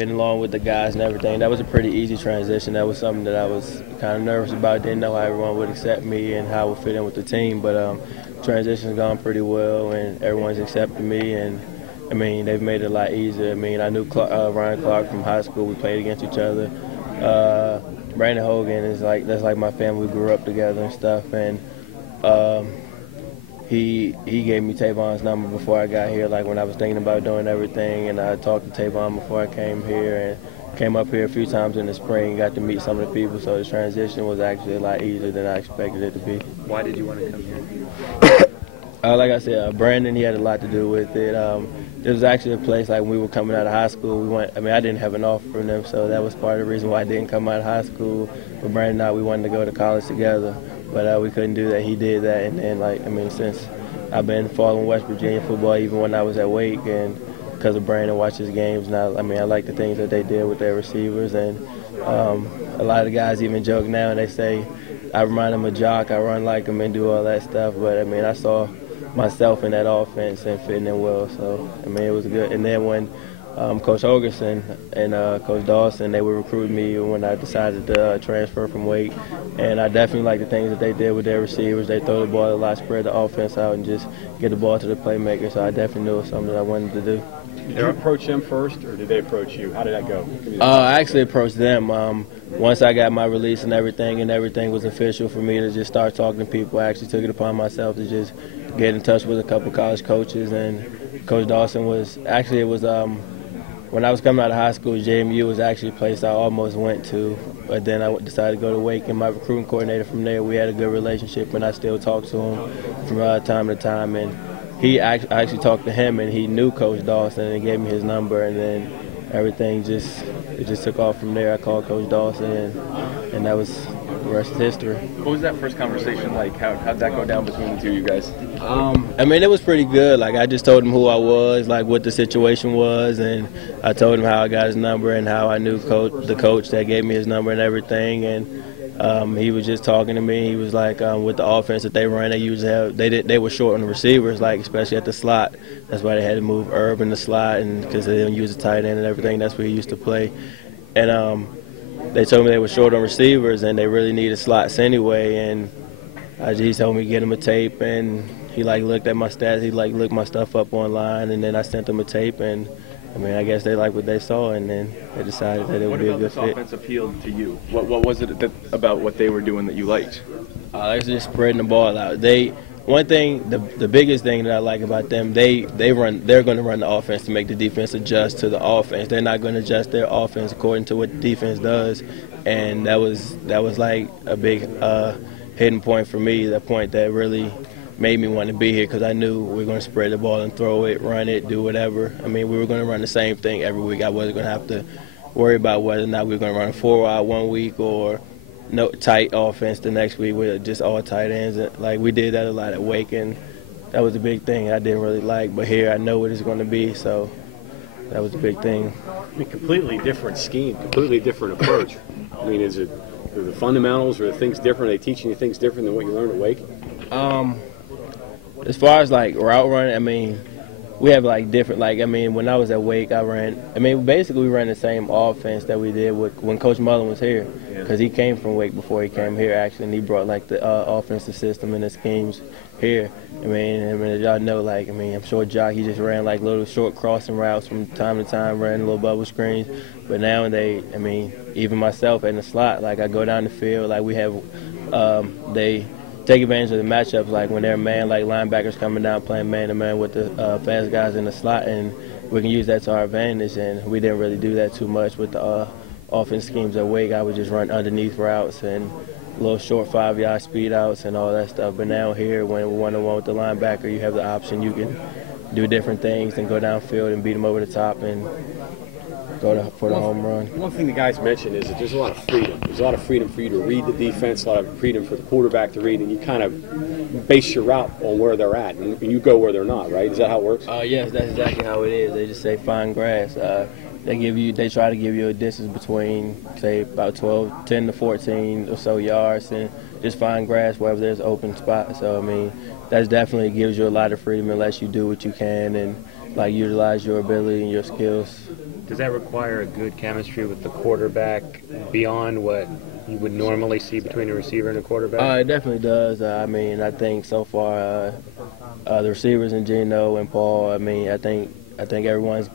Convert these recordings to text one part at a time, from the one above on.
getting along with the guys and everything. That was a pretty easy transition. That was something that I was kind of nervous about. Didn't know how everyone would accept me and how I would fit in with the team. But transition's gone pretty well, and everyone's accepted me. And I mean, they've made it a lot easier. I mean, I knew Ryan Clark from high school. We played against each other. Brandon Hogan is that's like my family. We grew up together and stuff. And he gave me Tavon's number before I got here, like when I was thinking about doing everything, and I talked to Tavon before I came here, and came up here a few times in the spring, got to meet some of the people, so the transition was actually a lot easier than I expected it to be. Why did you want to come here? Like I said, Brandon, he had a lot to do with it. It was actually a place, like when we were coming out of high school, I didn't have an offer from them, so that was part of the reason why I didn't come out of high school. But Brandon and I, we wanted to go to college together, but we couldn't do that. He did that, and then, since I've been following West Virginia football, even when I was at Wake, and because of Brandon, watch his games, and I like the things that they did with their receivers, and a lot of the guys even joke now, and they say I remind them of Jock, I run like him and do all that stuff, but I saw myself in that offense and fitting in well, so it was good. And then when Coach Holgerson and Coach Dawson, they would recruit me when I decided to transfer from Wake, and I definitely like the things that they did with their receivers. They throw the ball a lot, spread the offense out, and just get the ball to the playmaker, so I definitely knew it was something that I wanted to do. Did you approach them first, or did they approach you? How did that go? I actually approached them. Once I got my release and everything was official for me to just start talking to people, I actually took it upon myself to just get in touch with a couple college coaches, and Coach Dawson when I was coming out of high school, JMU was actually a place I almost went to, but then I decided to go to Wake, and my recruiting coordinator from there, we had a good relationship, and I still talk to him from time to time. And I actually talked to him, and he knew Coach Dawson, and he gave me his number, and then everything just took off from there. I called Coach Dawson, and that was the rest is history. What was that first conversation like? How'd that go down between the two of you guys? It was pretty good. Like, I just told him who I was, like what the situation was, and I told him how I got his number and how I knew the coach that gave me his number and everything. And he was just talking to me. He was like, with the offense that they run, they were short on the receivers, like especially at the slot. That's why they had to move Herb in the slot, and because they didn't use the tight end and everything. That's where he used to play. And they told me they were short on receivers, and they really needed slots anyway. And he told me to get him a tape, and he looked at my stats. He looked my stuff up online, and then I sent him a tape, and I guess they liked what they saw, and then they decided that it would be a good fit. What about this offense appealed to you? What was it about what they were doing that you liked? They're just spreading the ball out. One thing, the biggest thing that I like about them, they're going to run the offense to make the defense adjust to the offense. They're not going to adjust their offense according to what the defense does, and that was like a big hidden point for me. That point that really made me want to be here, because I knew we were going to spread the ball and throw it, run it, do whatever. We were going to run the same thing every week. I wasn't going to have to worry about whether or not we were going to run a 4-wide one week or no tight offense the next week with just all tight ends. We did that a lot at Wake, and that was a big thing I didn't really like. But here I know what it's going to be, so that was a big thing. Completely different scheme, completely different approach. Is it the fundamentals, or the things different? Are they teaching you things different than what you learned at Wake? As far as route running, we have different, when I was at Wake, I ran, basically we ran the same offense that we did when Coach Mullen was here, because he came from Wake before he came here, actually, and he brought the offensive system and the schemes here. As y'all know, I'm sure Jock, he just ran little short crossing routes from time to time, ran little bubble screens, but nowadays, even myself in the slot, I go down the field, we have, they take advantage of the matchups, when they're linebackers coming down playing man-to-man with the fast guys in the slot, and we can use that to our advantage. And we didn't really do that too much with the offense schemes at Wake. I would just run underneath routes and little short 5-yard speed outs and all that stuff. But now here, when we're one-on-one with the linebacker, you have the option. You can do different things and go downfield and beat them over the top and go for the home run. One thing the guys mentioned is that there's a lot of freedom. There's a lot of freedom for you to read the defense, a lot of freedom for the quarterback to read, and you kind of base your route on where they're at, and you go where they're not, right? Is that how it works? Yes, that's exactly how it is. They just say find grass. They try to give you a distance between, say, about 10 to 14 or so yards, and just find grass wherever there's open spots. So, that definitely gives you a lot of freedom and lets you do what you can and, utilize your ability and your skills Does that require a good chemistry with the quarterback beyond what you would normally see between a receiver and a quarterback? It definitely does. I mean, I think so far the receivers and Gino and Paul, I mean, I think everyone's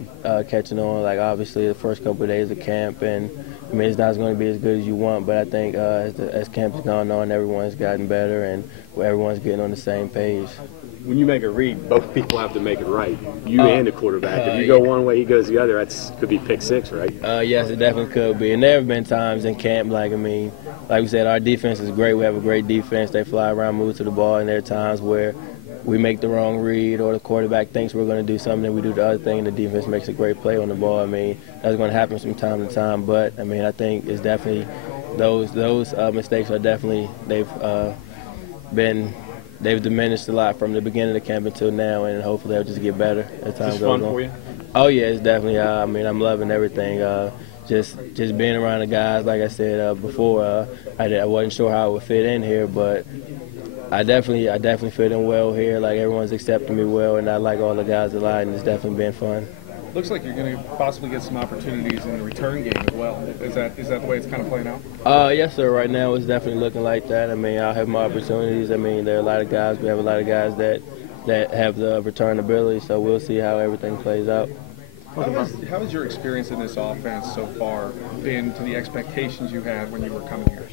catching on. Like, obviously, the first couple of days of camp, and I mean, it's not going to be as good as you want, but I think as camp has gone on, everyone's gotten better, and everyone's getting on the same page. When you make a read, both people have to make it right. You and the quarterback. If you go one way, he goes the other. Could be pick six, right? Yes, it definitely could be. And there have been times in camp, like we said, our defense is great. We have a great defense. They fly around, move to the ball, and there are times where we make the wrong read or the quarterback thinks we're going to do something and we do the other thing and the defense makes a great play on the ball. I mean, that's going to happen from time to time, but I mean, I think it's definitely those mistakes are definitely they've diminished a lot from the beginning of the camp until now, and hopefully they'll just get better as time goes on. Fun for you? Oh yeah, it's definitely. I mean, I'm loving everything. Just being around the guys. Like I said before, I wasn't sure how I would fit in here, but I definitely fit in well here. Like, everyone's accepting me well, and I like all the guys a lot, and it's definitely been fun. Looks like you're going to possibly get some opportunities in the return game as well. Is that the way it's kind of playing out? Yes, sir. Right now it's definitely looking like that. I mean, I'll have my opportunities. I mean, there are a lot of guys. We have a lot of guys that have the return ability, so we'll see how everything plays out. How has your experience in this offense so far been to the expectations you had when you were coming here?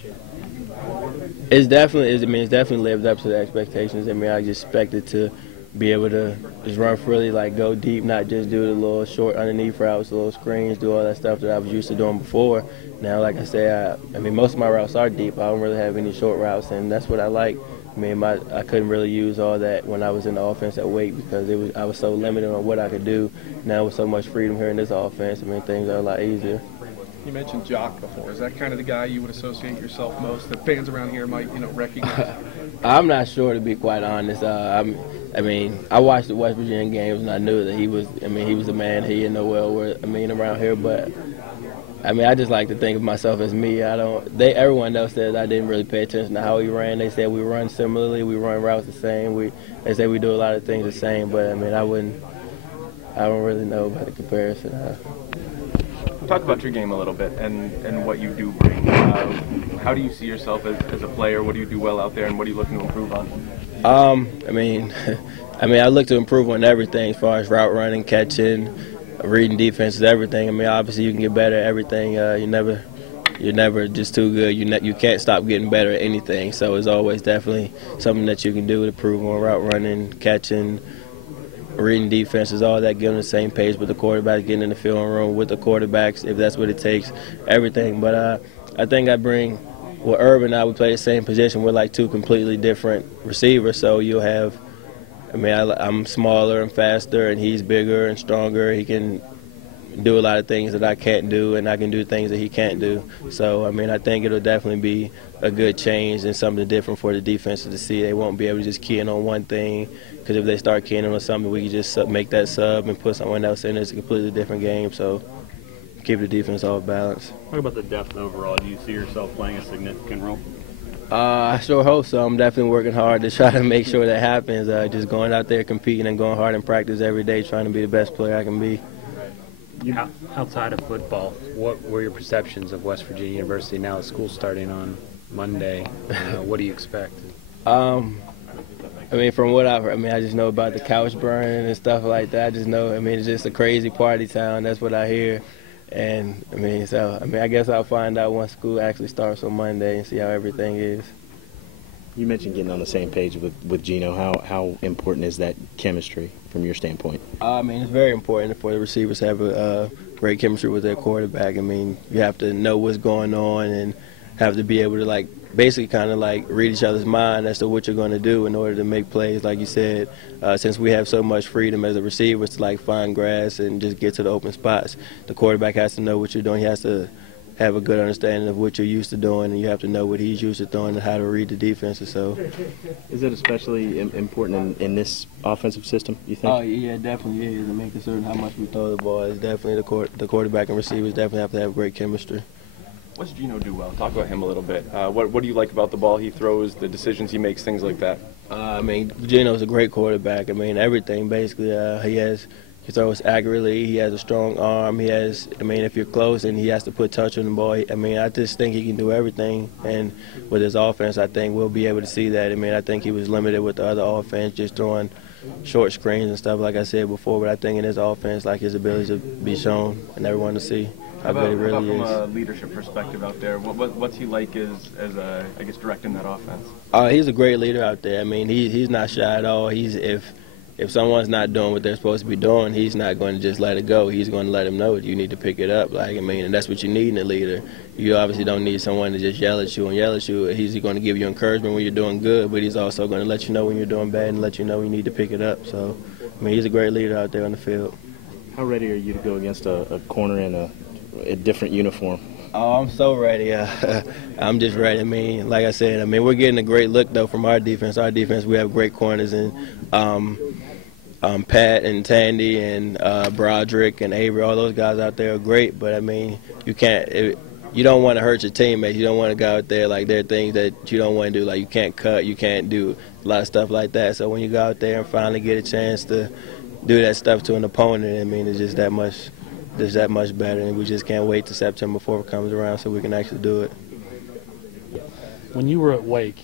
It's definitely lived up to the expectations. I mean, I just expected to be able to just run freely, like go deep, not just do the little short underneath routes, little screens, do all that stuff that I was used to doing before. Now, like I said, I mean, most of my routes are deep. I don't really have any short routes, and that's what I like. I mean, I couldn't really use all that when I was in the offense at Wake because I was so limited on what I could do. Now with so much freedom here in this offense, I mean, things are a lot easier. You mentioned Jock before. Is that kind of the guy you would associate yourself most that fans around here might, recognize? I'm not sure, to be quite honest. I mean, I watched the West Virginia games and I knew that he was a man. He didn't know around here, but I mean, I just like to think of myself as me. Everyone else says I didn't really pay attention to how he ran. They said we run similarly, we run routes the same. They say we do a lot of things the same, but I mean, I don't really know about the comparison. Talk about your game a little bit and what you do bring. How do you see yourself as a player? What do you do well out there, and what are you looking to improve on? I mean, I look to improve on everything as far as route running, catching, reading defenses, everything. I mean, obviously you can get better at everything. You're never just too good. You can't stop getting better at anything. So it's always definitely something that you can do to improve on route running, catching, reading defenses, all that, getting on the same page with the quarterback, getting in the field room with the quarterbacks, if that's what it takes, everything. But I think I bring, well, Urban and I, we play the same position. We're like two completely different receivers, so you'll have, I'm smaller and faster, and he's bigger and stronger. He can do a lot of things that I can't do, and I can do things that he can't do. So, I mean, I think it'll definitely be a good change and something different for the defense to see. They won't be able to just key in on one thing, because if they start keying in on something, we can just make that sub and put someone else in. It's a completely different game, so keep the defense off balance. What about the depth overall? Do you see yourself playing a significant role? I sure hope so. I'm definitely working hard to try to make sure that happens. Just going out there competing and going hard in practice every day, trying to be the best player I can be. Outside of football, what were your perceptions of West Virginia University now that school's starting on Monday? What do you expect? I mean, from what I've heard, I just know about the couch burning and stuff like that. I just know, it's just a crazy party town. That's what I hear. And, I guess I'll find out once school actually starts on Monday and see how everything is. You mentioned getting on the same page with Gino. How important is that chemistry from your standpoint? It's very important for the receivers to have a great chemistry with their quarterback. You have to know what's going on and have to be able to, basically kind of read each other's mind as to what you're going to do in order to make plays. Like you said, since we have so much freedom as a receiver to find grass and just get to the open spots, the quarterback has to know what you're doing. He has to have a good understanding of what you're used to doing, and you have to know what he's used to doing and how to read the defenses. So, is it especially important in this offensive system, you think? Oh, yeah, it definitely is. Considering how much we throw the ball, it's definitely the quarterback and receivers definitely have to have great chemistry. What's Gino do well? Talk about him a little bit. What do you like about the ball he throws, the decisions he makes, things like that? Gino's a great quarterback. Everything basically. He throws accurately. He has a strong arm. He has, I mean, if you're close and he has to put touch on the ball, I mean, I just think he can do everything. And with his offense, I think we'll be able to see that. I mean, I think he was limited with the other offense, just throwing short screens and stuff, like I said before. But I think in his offense, like, his ability to be shown and everyone to see how good he really is. From a leadership perspective out there, what's he like as I guess, directing that offense? He's a great leader out there. I mean, he's not shy at all. If someone's not doing what they're supposed to be doing, he's not going to just let it go. He's going to let them know you need to pick it up. Like, I mean, and that's what you need in a leader. You obviously don't need someone to just yell at you. He's going to give you encouragement when you're doing good, but he's also going to let you know when you're doing bad and let you know you need to pick it up. So, I mean, he's a great leader out there on the field. How ready are you to go against a corner in a different uniform? Oh, I'm so ready. I'm just ready. I mean, like I said, I mean, we're getting a great look, though, from our defense. Our defense, we have great corners in Pat and Tandy and Broderick and Avery. All those guys out there are great, but, I mean, you don't want to hurt your teammates. You don't want to go out there, like, there are things that you don't want to do. Like, you can't cut, you can't do a lot of stuff like that. So when you go out there and finally get a chance to do that stuff to an opponent, I mean, it's just that much better, and we just can't wait till September 4th comes around so we can actually do it. When you were at Wake,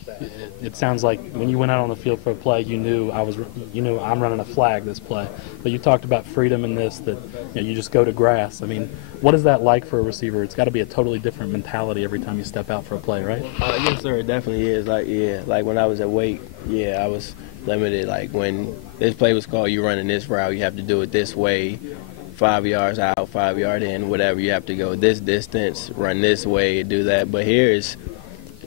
it sounds like when you went out on the field for a play, you knew I'm running a flag this play. But you talked about freedom in this, that you just go to grass. I mean, what is that like for a receiver? It's got to be a totally different mentality every time you step out for a play, right? Yes, sir. It definitely is. Like when I was at Wake, I was limited. Like when this play was called, you're running this route, you have to do it this way. 5 yards out, 5 yard in, whatever. You have to go this distance, run this way, do that. But here is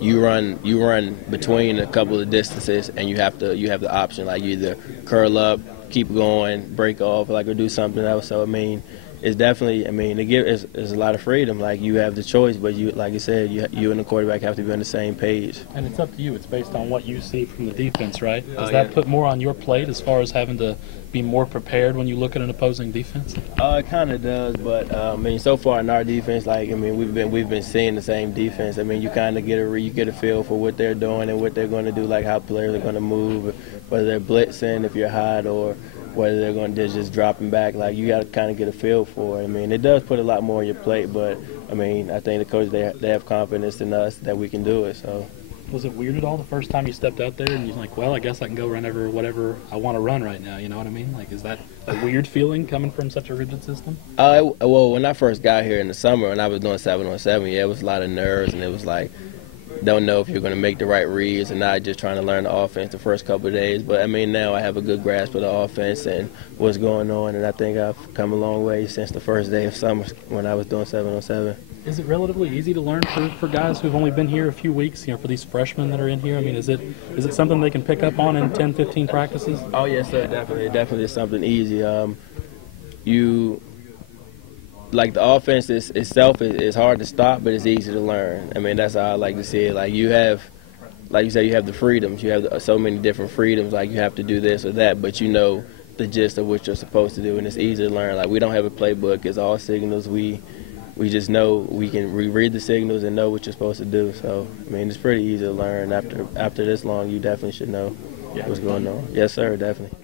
you run between a couple of distances, and you have the option, like you either curl up, keep going, break off, like, or do something else. So I mean, it's definitely, I mean, it's a lot of freedom. Like, you have the choice, but you, like you said, you and the quarterback have to be on the same page. And it's up to you. It's based on what you see from the defense, right? Does that put more on your plate as far as having to be more prepared when you look at an opposing defense? It kind of does, but I mean, so far in our defense, like, I mean, we've been seeing the same defense. I mean, you kind of get a feel for what they're doing and what they're going to do, like how players are going to move, whether they're blitzing if you're hot, or whether they're going to just dropping back. Like, you got to kind of get a feel for it. I mean, it does put a lot more on your plate, but I mean, I think the coach, they have confidence in us that we can do it. So. Was it weird at all the first time you stepped out there and you're like, well, I guess I can go run whatever I want to run right now, you know what I mean? Like, is that a weird feeling coming from such a rigid system? Well, when I first got here in the summer and I was doing 7-on-7, it was a lot of nerves, and it was like, don't know if you're going to make the right reads, and not just trying to learn the offense the first couple of days. But, I mean, now I have a good grasp of the offense and what's going on, and I think I've come a long way since the first day of summer when I was doing 7-on-7. Is it relatively easy to learn for guys who've only been here a few weeks, for these freshmen that are in here? I mean, is it something they can pick up on in 10, 15 practices? Oh, yes, sir, definitely. It definitely is something easy. Like, the offense itself is hard to stop, but it's easy to learn. I mean, that's how I like to see it. Like, you have, like you say, you have the freedoms. You have so many different freedoms. Like, you have to do this or that, but you know the gist of what you're supposed to do, and it's easy to learn. Like, we don't have a playbook. It's all signals. We just know we read the signals and know what you're supposed to do. So, I mean, it's pretty easy to learn. After this long, you definitely should know what's going on. Yes, sir, definitely.